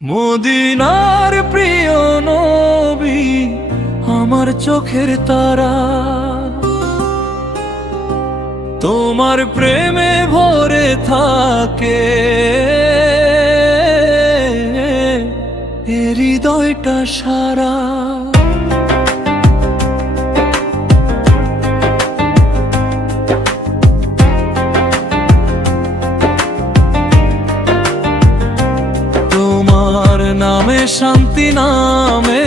মদিনার প্রিয় নবী আমার চোখের তারা, তোমার প্রেমে ভরে থাকে এ হৃদয়টা সারা। তোমার নামে শান্তি, নামে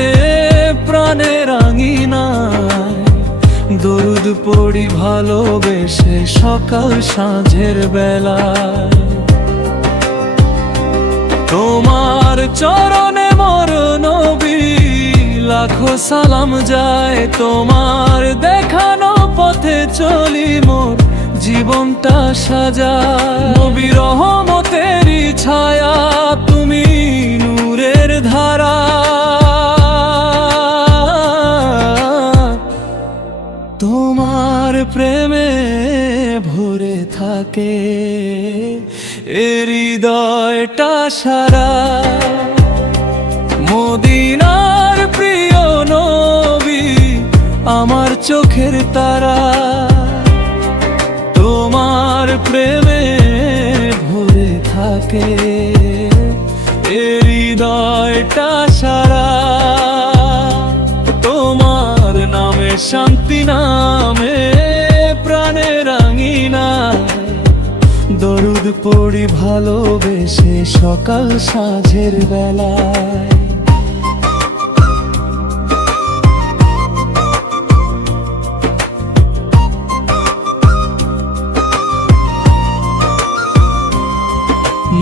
প্রাণের আঙিনায় দরুদ পড়ি ভালোবেসে সকাল সাঁঝের বেলায়। তোমার চরণে মোর নবী লাখো সালাম যায়, তোমার দেখানো পথে চলি মোর জীবনটা সাজায়। নবী রহমতেরই ছায়া, তুমি নূরের ধারা, তোমার প্রেমে ভরে থাকে এ হৃদয়টা সারা। মদিনার প্রিয় নবী আমার চোখের তারা, তোমার প্রেমে ভরে থাকে এ হৃদয়টা সারা। তোমার নামে শান্তি, নামে প্রাণের আঙিনায় দরুদ পড়ি ভালোবেসে সকাল সাঁঝের বেলায়।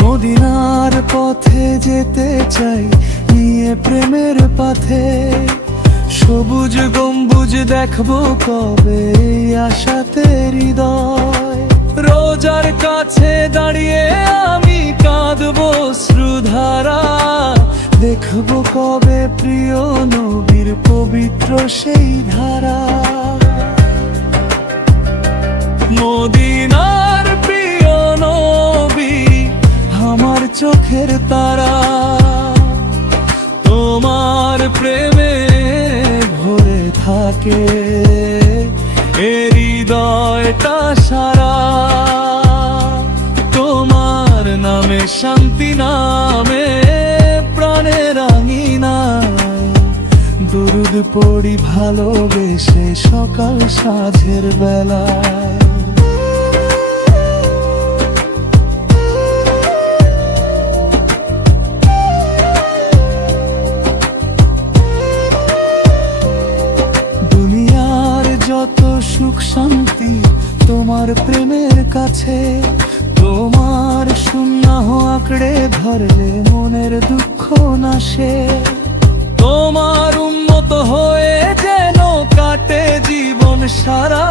মদিনার পথে যেতে চাই নিয়ে প্রেমের পথে, সবুজ গম্বুজ দেখবো কবে আশাতে হৃদয়। রোজার কাছে দাঁড়িয়ে আমি কাঁদবো শ্রুধারা, দেখবো কবে প্রিয় নবীর পবিত্র সেই ধারা। মদিনার প্রিয় নবী আমার চোখের তারা, তোমার প্রেমে ভরে থাকে এ হৃদয়টা সারা। তোমার নামে শান্তি, নামে প্রাণের আঙিনায় দরুদ পড়ি ভালোবেসে সকাল সাঁঝের বেলায়। যত সুখ শান্তি তোমার প্রেমের কাছে, তোমার সুন্নাহ আঁকড়ে ধরলে মনের দুঃখ নাশে। তোমার উম্মত হয়ে যেন কাটে জীবন সারা,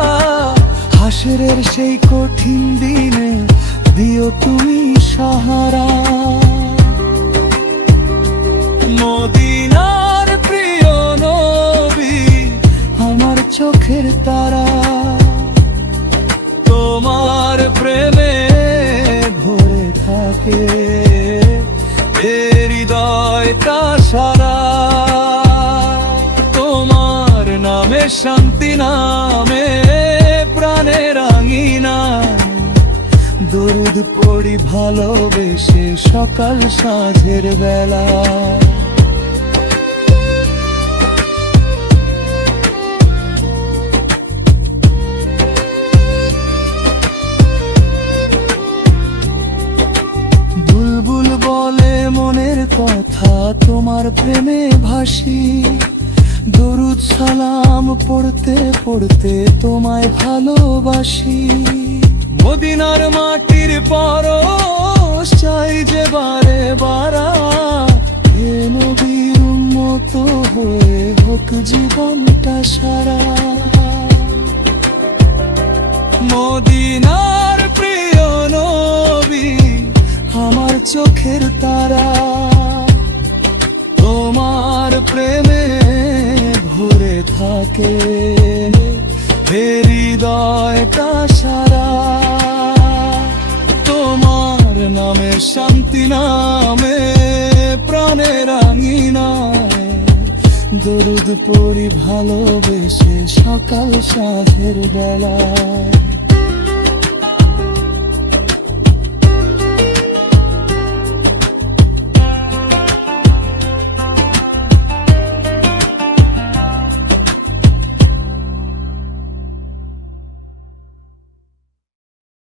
হাসরের সেই কঠিন দিনে দিও তুমি সাহারা। মদিনার প্রিয় নবী আমার চোখের তারা, তোমার প্রেমে ভরে থাকে এ হৃদয়টা সারা। তোমার নামে শান্তি, নামে প্রাণের আঙিনায় দরুদ পড়ি ভালোবেসে সকাল সাঁঝের বেলায়। মনের কথা তোমার প্রেমে ভাসি, দরুদ সালাম পড়তে পড়তে তোমায় ভালোবাসি। মদিনার মাটির পরশ চাই যে বারে বারা, হে নবীর উম্মত হয়ে হোক জীবনটা সারা। মদিনার প্রিয় নবী আমার চোখের তারা, তোমার প্রেমে ভরে থাকে হে হৃদয়টা সারা। তোমার নামে শান্তি, নামে প্রাণ দরুদ পড়ি ভালোবেসে সকাল সাঁঝের বেলায়।